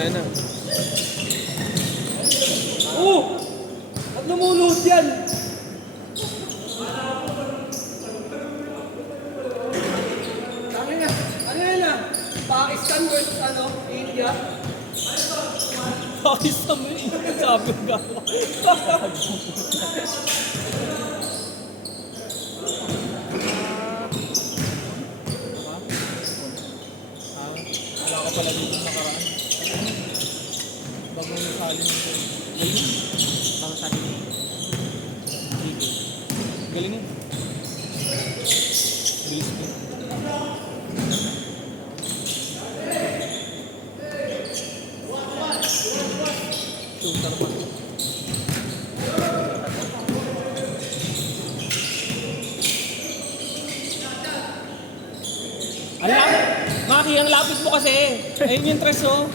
Ayan na. At lumulod yan! Ano yan na? Pakistan versus India? Pakistan mo yun. Sabi ko gano'n. Wala ka pala dito nakaraan. Bago nasali mo ito. Galing yun. Bago sali mo ito. Galing yun. Bilis mo. Shooter pa. Alam! Maki, ang lapit mo kasi. Ayun yung tres, oh.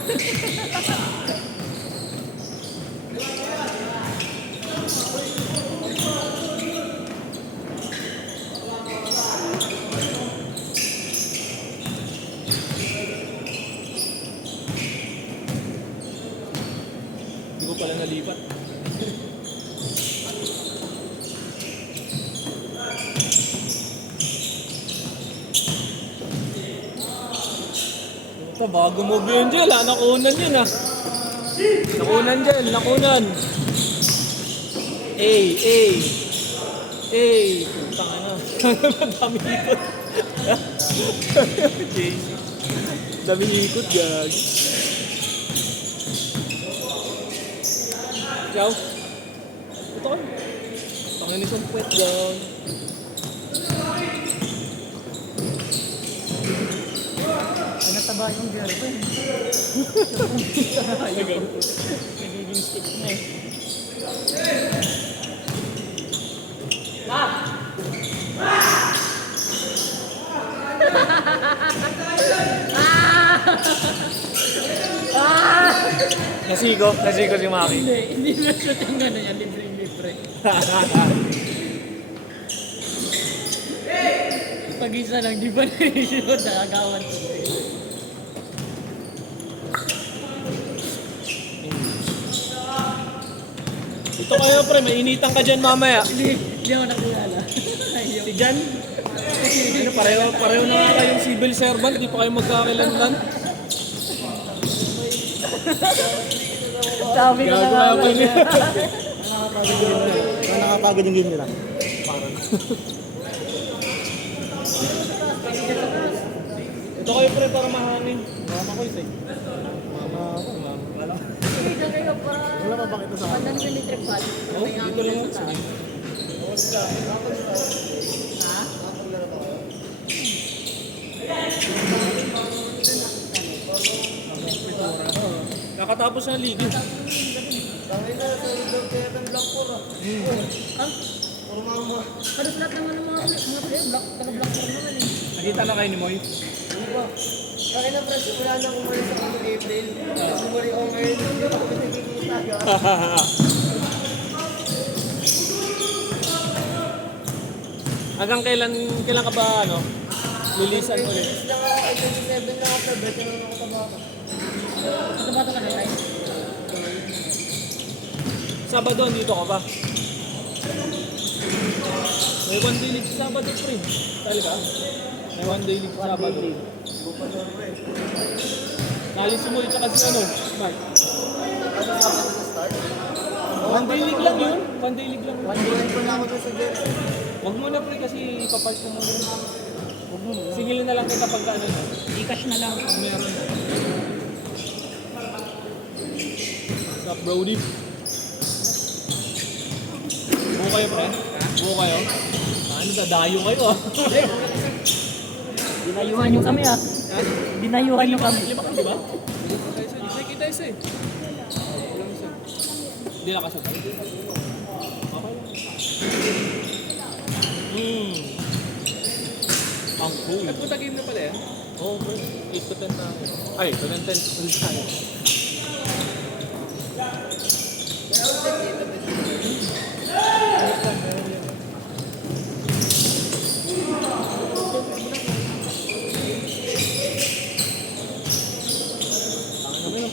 Hindi ko pala nalipat. Ito, bago move yun, Jel, ha? Nakunan yun, ha? Nakunan, Jel, nakunan. Putang ano. Dami ikot. Dami ikot, gag. Yaw. Ito ka. Tangin ni Sumpwet, gag. Nataba yung girlfriend. Nagiging stick na eh. Nasigo si Maki. Hindi na shooting gano'n yan, libre. Pag-isa lang, di ba na-shoot, nakagawan ko. Ito kayo pre, mainitan ka dyan mamaya. Hindi ako nakilala. Si Jan? Ano, pareho na nga kayong civil servant, di pa kayo magkakilanlan. Sabi ko na nga. Gagawa niya. Nakakapagod yung game nila. Ito kayo pre, para mahangin. Mama ko ito eh. Dito kayo para Wala ba bakit sa pandan ko ni Tripal. Oh, dito lang ako. Sige. Ha? Nakatapos na liga. Tangin na, sa Lord Kevin Blackpool ah. Ah? Halos lahat naman ng mga player, taga-black for naman eh. Nakita na kayo ni Moy? Di ba? Tangin na, press, wala na umalis ako ng April. Bumali ako ngayon, hindi ako nakikita. Hanggang kailan ka ba lilisan ulit? Release lang ako, 27 lang ako, bet na ako tabaka. Ito ba ito ka na Sabado, dito ka ba? May one day league sa Sabado, pre. Talaga? May one day league sa Sabado. Nalis mo ulit kasi Mark. Ano sa mga start? One day league lang yun. One day league lang yun. One day ko na ako doon sa Jets. Huwag mo na pre kasi papal ko muna. Huwag mo. Singilin na lang kita pagka na. I-cash na lang. Meron. What's up, Brody? Buo kayo, pre? Buo kayo? Ano, dadayo kayo ah. Dinayuhan nyo kami ah. Dinayuhan nyo kami. Lima ka, di ba? Nakikita isa eh. Walang isa. Hindi nakasabay. Okay lang. Ang cool. Nagpunta game na pala yan? Oo, bro. 8 to 10 na ako. Ay, 10 ulit tayo.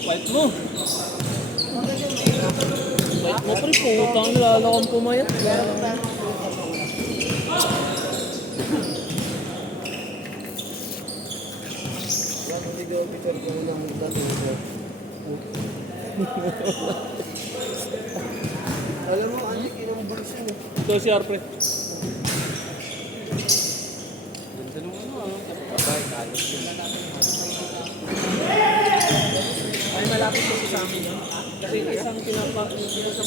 Fight mo. Fight mo, pre. Putang nilala kang pumayat. Yan, video picture ko muna ng dati. Alam mo, antik, inambulis yun eh. Ito si Arpre. Ay, malapit kasi sa amin yun. Kasi isang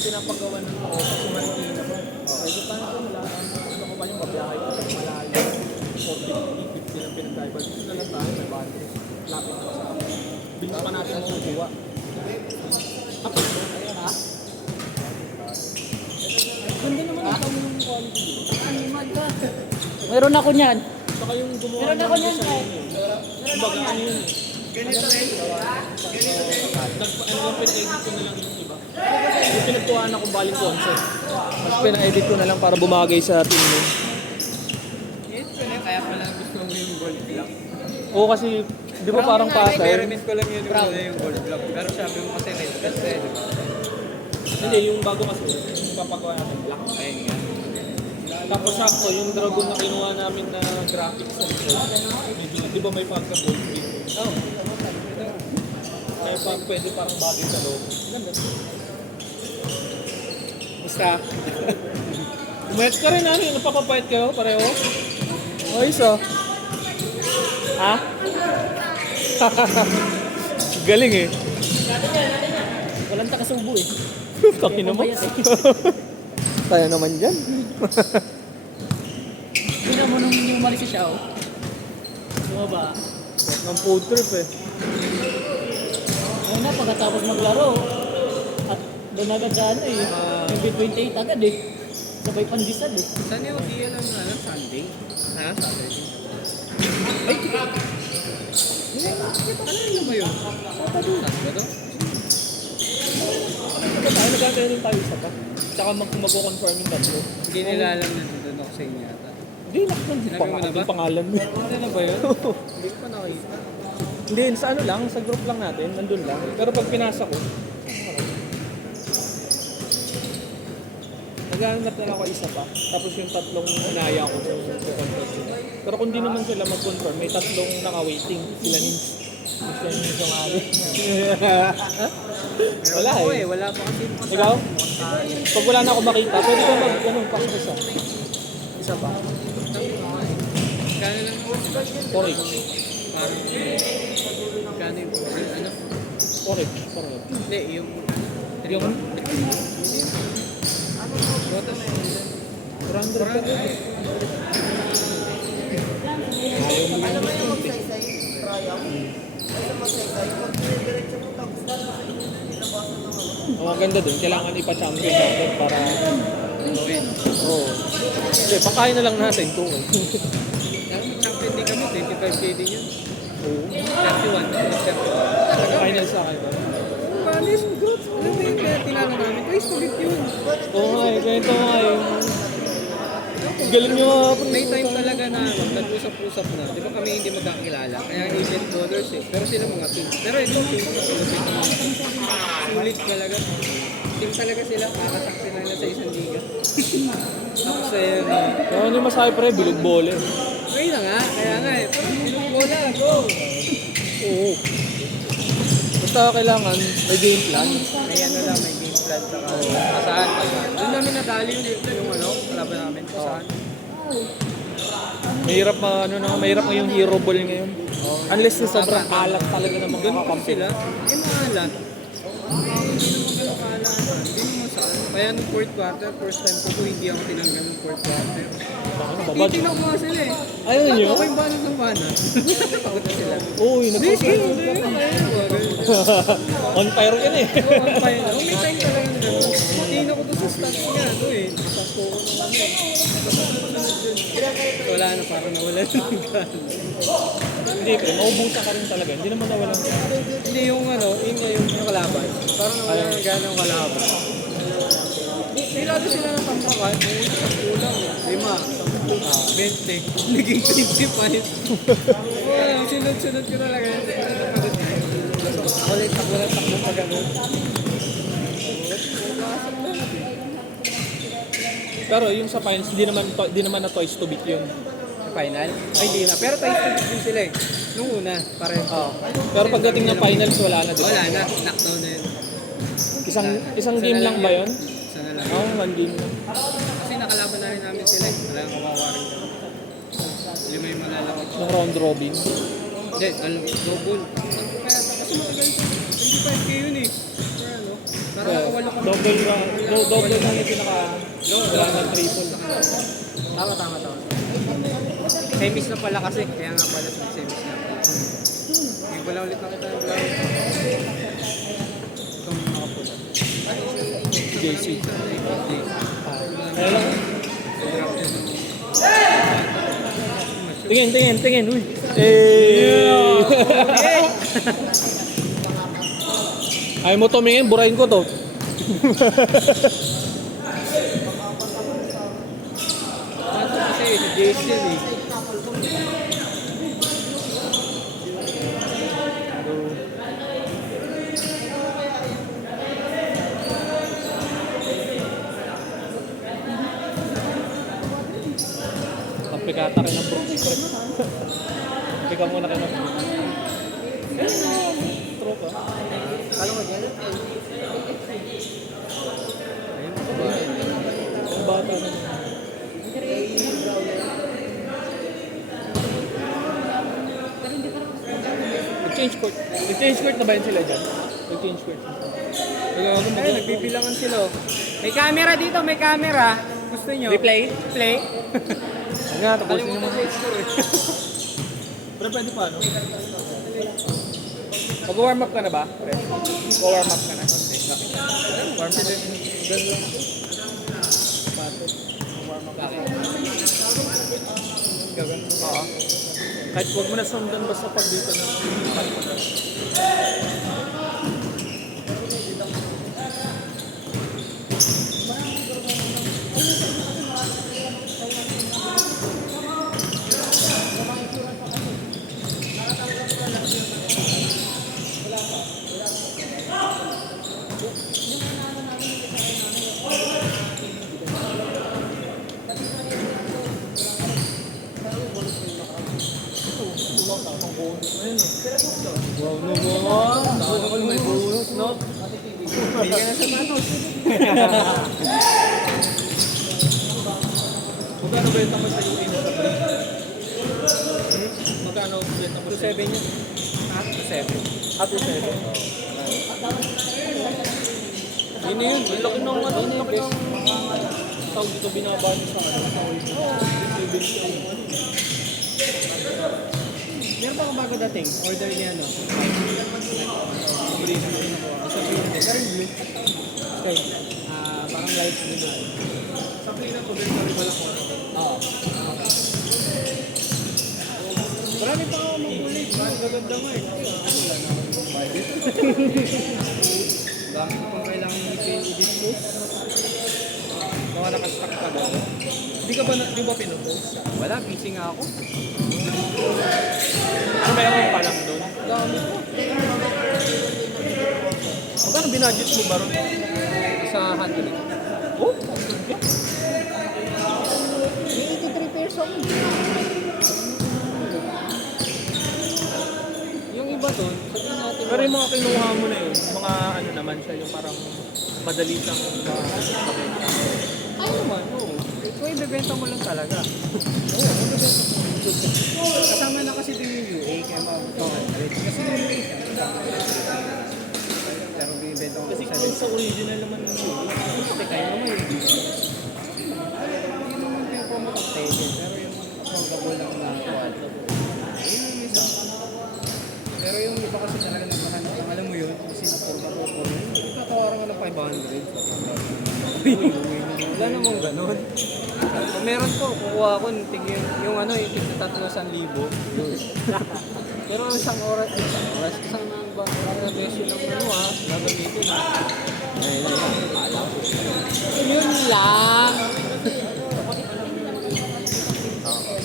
pinapagawa ng ako sa Marikina ko. Medyo paano ko nila, ano ko pa yung babiyahe ko sa malayo. 40-50 lang pinag-drive. Dito na lang tayo, may boundaries. Lapit ko sa amin. Bilis pa natin ang kukuha. Ayan ha. Ganda naman ang kami ng quality. Meron ako niyan. Saka yung gumawa Meron ako niyan, design Kai. niya. Kumbaga ano yun eh. Ganito rin. Pina-edit ko na lang yung iba. Yung pinagkuhaan ako baling concept. Mas pina-edit ko na lang para bumagay sa team mo. Kaya pala gusto mo yung gold block. Oo kasi, di ba parang pattern? Experiment ko lang yun yung gold block. Pero sabi mo kasi red kasi. Hindi, yung bago kasi, yung papagawa natin black. Ayun nga. Tapos sakto, yung dragon na kinuha namin na graphics sa likod. Medyo, di ba may pagka-gold print? Oh. Kaya pwede parang bagay sa loob. Ganda. Basta. Umayat ka rin, ano? Napapapayat kayo pareho? Ayos ah. Ha? Galing eh. Walang takasubo eh. Takin naman. Tayo naman dyan. Tingnan mo nung yung umalis si Xiao. Bumaba. Ng food trip eh. Ayun na, pagkatapos maglaro. At doon agad sa ano eh. Yung B28 agad eh. Sabay pandesal eh. Saan yung deal ang Sunday? Ha? Saturday. Ano ba yun? Sabado to? Tayo nagkakaroon tayo isa pa. Tsaka mag-confirm yung tatlo. Hindi nila alam na doon ako sa inyo yata. Hindi, nakakandi Sinabi mo na ba? yung pangalan mo. Ano na ba yun? Hindi ko pa nakita. Hindi, sa ano lang, sa group lang natin, nandun lang. Pero pag pinasa ko, naghahanap na lang ako isa pa. Tapos yung tatlong inaya ko kung confirm sila. Pero kung di naman sila mag-confirm, may tatlong naka-waiting. Sila ni gusto nyo yung sumali. Wala eh. Wala pa kasi. Ikaw? Pag wala na ako makita, pwede ka mag-ganun pa isa. Isa pa. Kano lang? 4H. Parang, kano yung, ano? 4H. 4H. Hindi, yung, Yung Bota na yun. 400 ka din. Ayaw mo Alam mo yung yung magsaysay, triumph? Ay, sa magsaysay, pag dire-diretso mo tapos na sa inyo, nilabasan ng ano. Ang maganda dun, kailangan ipa-champion natin para... Oo. Hindi, pakain na lang natin kung Alam mo, champion din kami, 25k din yun. Oo. 31, Final sa akin. Panis, good. Alam mo yun, kaya tinanong namin, twice ulit yun. Oo nga eh, ganito nga yung... Galing nyo nga. May time talaga na nag-usap-usap na. Di ba kami hindi magkakilala? Kaya agent brothers eh. Pero sila mga team. Pero ito team ko sila. Sulit talaga. Team talaga sila. Kakatak sila na sa isang liga. Tapos ayun eh. Kaya hindi masahe pre, bilog bole. Ayun na nga. Kaya nga eh. Bilog bola. Go! Oo. Basta kailangan may game plan. May ano lang. May game plan. Saka pasahan. Doon namin nadali yung ano. Kalaban namin. Pasahan. Mahirap mahirap yung hero ball ngayon. Unless yung sobrang kalat talaga ng mga Ganun po kakampi. sila. Eh maalat. Hindi naman ganun kaalaan. Hindi naman saan. Kaya nung fourth quarter, first time ko hindi ako tinanggal ng fourth quarter. Ano, babad. Titignan ko nga sila eh. Ayun nyo? Ako yung banat ng banat. Pagod na sila. Oo, yun. Hindi, sige. On fire yan eh. Oo, ang kaya. Kung may time talaga ng gano'n. Tingnan ko doon sa stats niya. Ito eh. Stats ko naman eh. Wala na, parang nawala ng gano'n. Hindi pre, maubusan ka rin talaga. Hindi naman nawalan ka. Hindi yung ano, yung kalaban. Parang nawala ng gano'ng kalaban. Nilado sila ng tampakan. Kulang. 5, 10, 20. Naging 25. Wala, sunod-sunod ko talaga. takbo pa gano'n. Pero yung sa finals, di naman na twice to beat yun. Final? Ay, hindi na. Pero tayo din sila eh. Nung una, pareho. Pero pagdating ng finals, wala na, di ba? Wala na, knockdown na yun. Isang game lang ba yun? Isa na lang. Oo, one game lang. Kasi nakalaban na rin namin sila eh. Wala yung kawawa rin. Lima yung malalakot. Ng round robin. Hindi, double. Kaya kasi matagal siya. 25k yun eh. Or ano? Parang nakawala ka. Double lang yung pinaka... Wala ng triple. Tama. Semis na pala kasi. Kaya nga pala semis na pala. Hindi pala ulit nakita yung vlog. Itong nakapula. JC. Tingin. Uy. Ayaw mo tumingin, burahin ko to. Kaso kasi si Jason eh. Kapikata rin ng Brooks. Kapika muna kayo ng Brooks. Tropa. Kala mo dyan? Ang bata na. Nag-change court na ba yun sila dyan? Nag-change court. Ay, nagbibilangan sila. Oh. May camera dito, may camera. Gusto nyo? Replay? Play? Nga, tapos yun Kalimutan naman. ko yung score eh. Pero pwede pa, no? Mag-warm up ka na ba? Mag-warm up ka na. Warm up. Ganun lang. Warm up. Gagawin mo. Oo. Kahit huwag mo na sundan basta pag dito na. Wow naman! Nakakal may bonus, no? Hindi ka na sa manos. Magkano benta mo sa UA na sa break? Magkano benta mo sa 2.7 yun. At 2.7. At 7? Yun yun. Ang laki ng ano. Ang laki ng tawag dito binaba niyo sa ano. Sa oil. Meron pa akong bago dating. Order niya no. Green. Isa green din. Pero blue. Okay. Parang light blue na. Sa play na to, benta rin wala ko. Oo. Marami pa ako makulit. Gaganda mo eh. Wala na akong budget. Dami ko pang kailangan i-dispose. Baka nakastock pa daw. Di ba pinupost? Wala, busy nga ako. Ano meron pa lang doon? Dami ko. Magkano binudget mo ba ron? Sa 100. Oh? May 83 pairs ako. Yung iba doon, sabihin natin. Pero yung mga kinuha mo na yun, mga ano naman siya, yung parang madali siyang mabenta. Ay naman, oo. Kung ibebenta mo lang talaga. Oo, ibebenta mo. Kasama na kasi din yung UA, kaya mag-200. Kasi yung UA siya. Pero ibebenta mo Kasi sa kung sa original naman yung Kasi kayo naman yung hindi naman kayo po mag-updated, pero yung affordable lang na quality. Yun yung isa. Pero yung iba kasi talaga nagpahanap ng alam mo yun, kasi affordable po yun. Tatawaran ka ng 500. Wala namang ganun. Kung meron po, kukuha ko tingin yung ano, yung 3,000. Pero isang oras, isang beso ng ano gagamitin yun lang.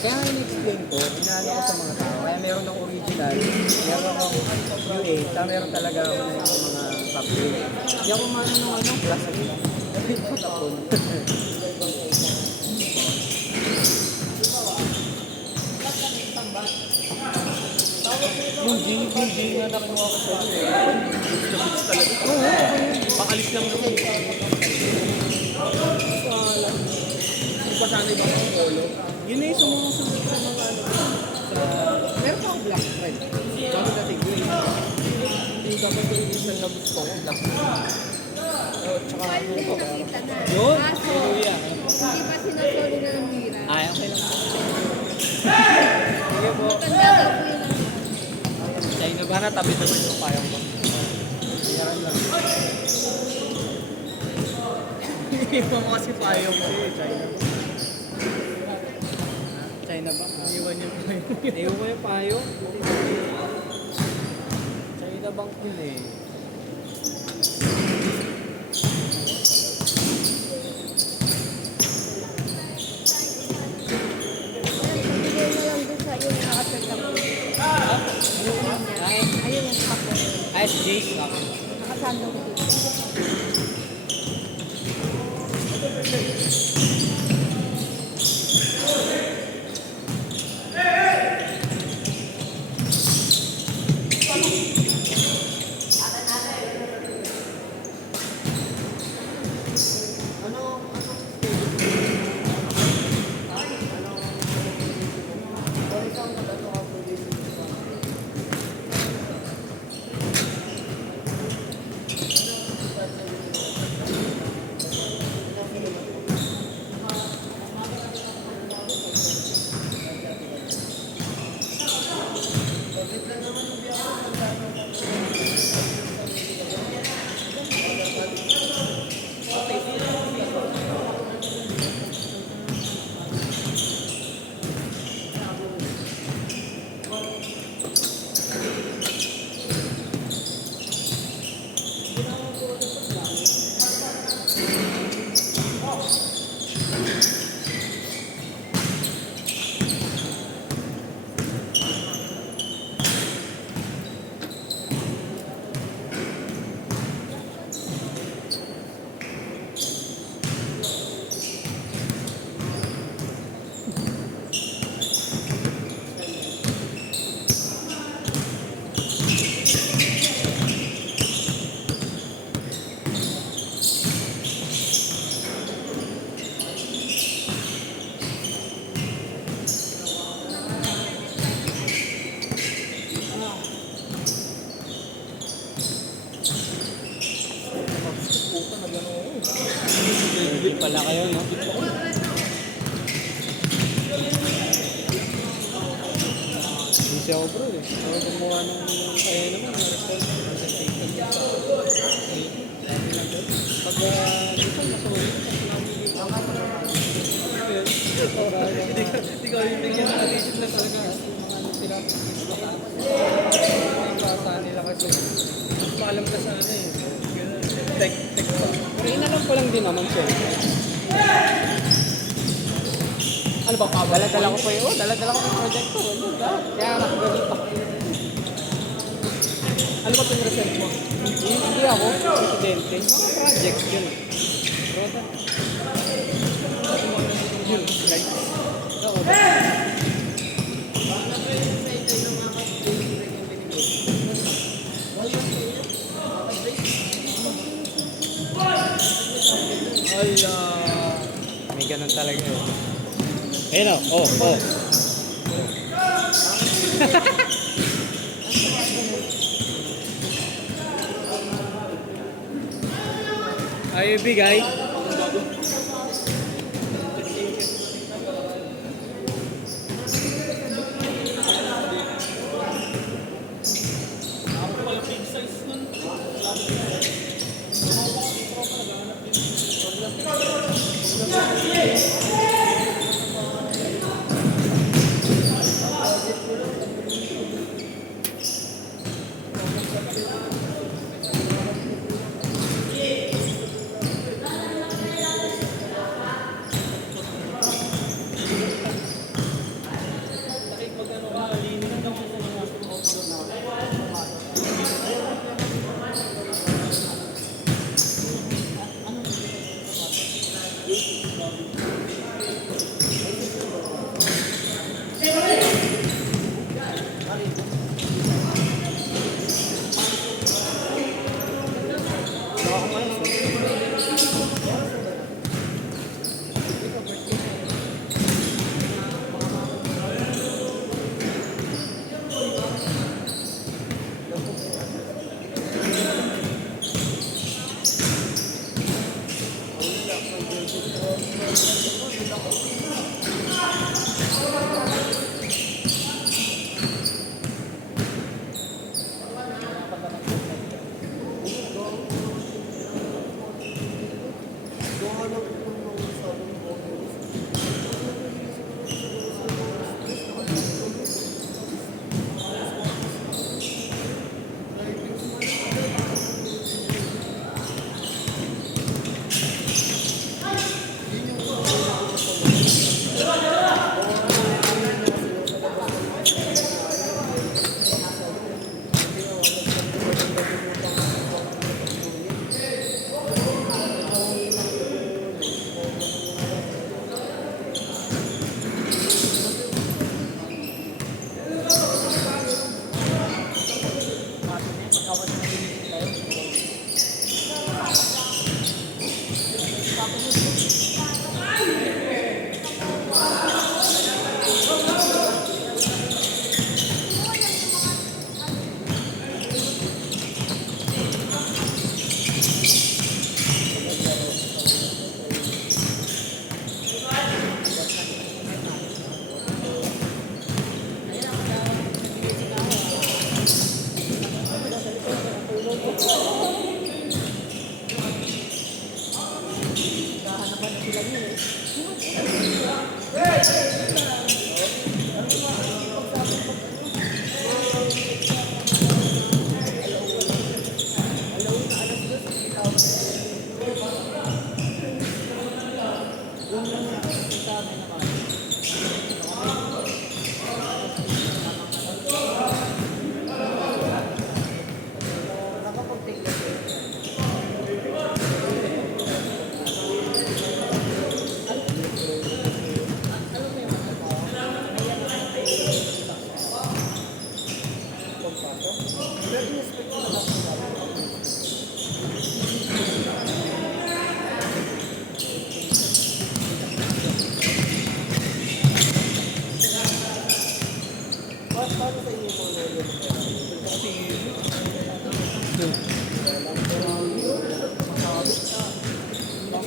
Kaya in-explain ko, inaano ko sa mga tao, kaya meron ng original, Meron akong U8, meron talaga ako ng mga top grade. Hindi ako mano ng ano, class A. Tapon. Yung G nga nakuha ko sa inyo. Bits talaga. Oo, pakalis lang naman. Hindi pa sana ibang ang polo. Yun na yung sumusunod sa mga ano. Sa... Meron akong black red. Bago dati green. Yung dapat yung isang na gusto ko, black. Tsaka ano ko ba? Yun? Kaso, Hallelujah. hindi pa sinusoli na ng mira. Ay, okay lang. Sige po. Matanda daw po yun. China ba? Baka tabi naman yung payang ko. Yaran lang. Iwan mo kasi payang ko eh, China. China ba? Iwan yung payang. Iwan mo yung payo. China bang yun eh. Bigay mo lang doon sa yung nakasal ka po. Ayun yung kapo. SJ. Nakasandong dito. Hindi pala kayo, no? Busy ako bro eh. Ako gumawa ng kaya naman. Presentation. Pag dito, nasulit. Hindi ko yung bigyan ng naisip na talaga. Mga ano sila. Basa nila kasi. Maalam ka sana eh. Tech pa. Pero inalam ko lang din naman siya. Ano ba pa? Dala-dala ko pa yun. Dala-dala ko yung projector. Kaya nakagalit ako. Ano ba itong research mo? Hindi ako. Presidente. Mga projects yun. Rota. Yun, guys. Oo. Ala. May ganun talaga yun. Ayun o. Oh. Ay, bigay.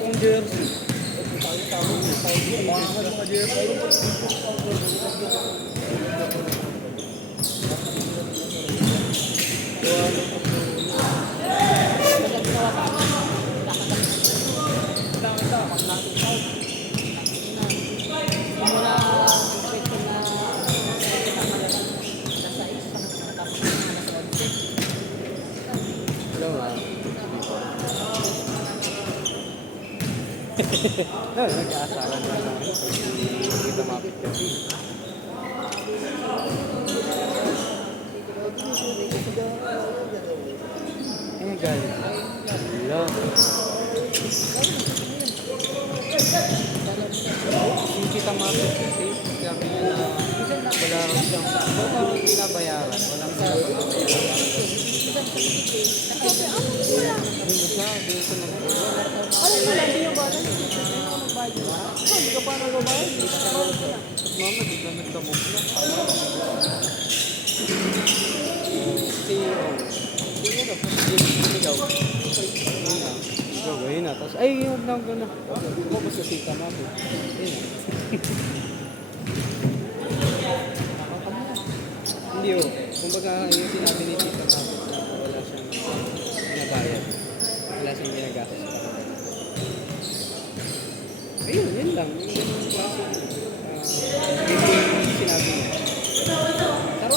Ang jersey. Hello, ma'am. No, nag-aasaran na lang. Hindi mapit kasi. Ay, galit. Hello. Hindi kita mapit kasi. Sabi niya na wala raw siyang parang binabayaran. Walang binabayaran. Hindi mo siya. Hindi ko nag-wala. Ano mo lang, hindi yung balance. Hindi mo magbayad. Hindi ka pa nagbabayad. Tapos mama, di ba nagkamok na? CEO. Sige na, sigaw. Gawin na. Tapos, ay, huwag na, huwag na. Focus sa sita natin. Ayun na. Hindi o. Kumbaga, yung sinabi ni tita tapos na wala siyang pinabayad. Wala siyang ginagastos pa. Ayun, yun lang. Yung ganun klase. Yung sinabi niya. Taro.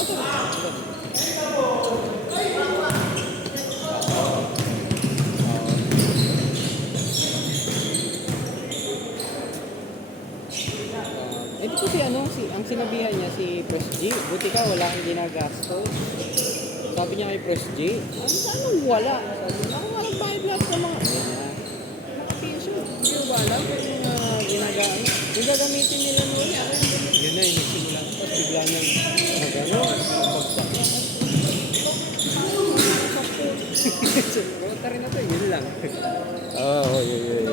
Ito kasi ang sinabihan niya si Press G, buti ka wala kang ginagastos. Sabi niya kay Press G, anong wala? Sabi niya, ako walang bayad lahat ng mga. Piso, hindi ko ba alam kung yung gagamitin nila noon. Yun na, inisimulan ko. Tapos bigla nang pagsak. Commentary na to, yun lang. Oo, yun.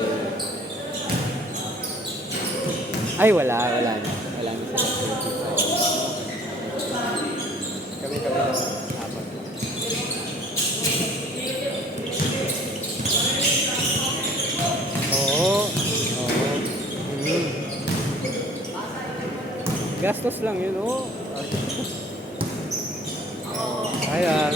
Ay, wala na. Wala na sila. Kami lang. Apat lang. Oo. Gastos lang yun, oh. Kaya,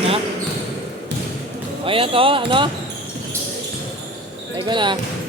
Na? Ayan to, ano? Ay ko na.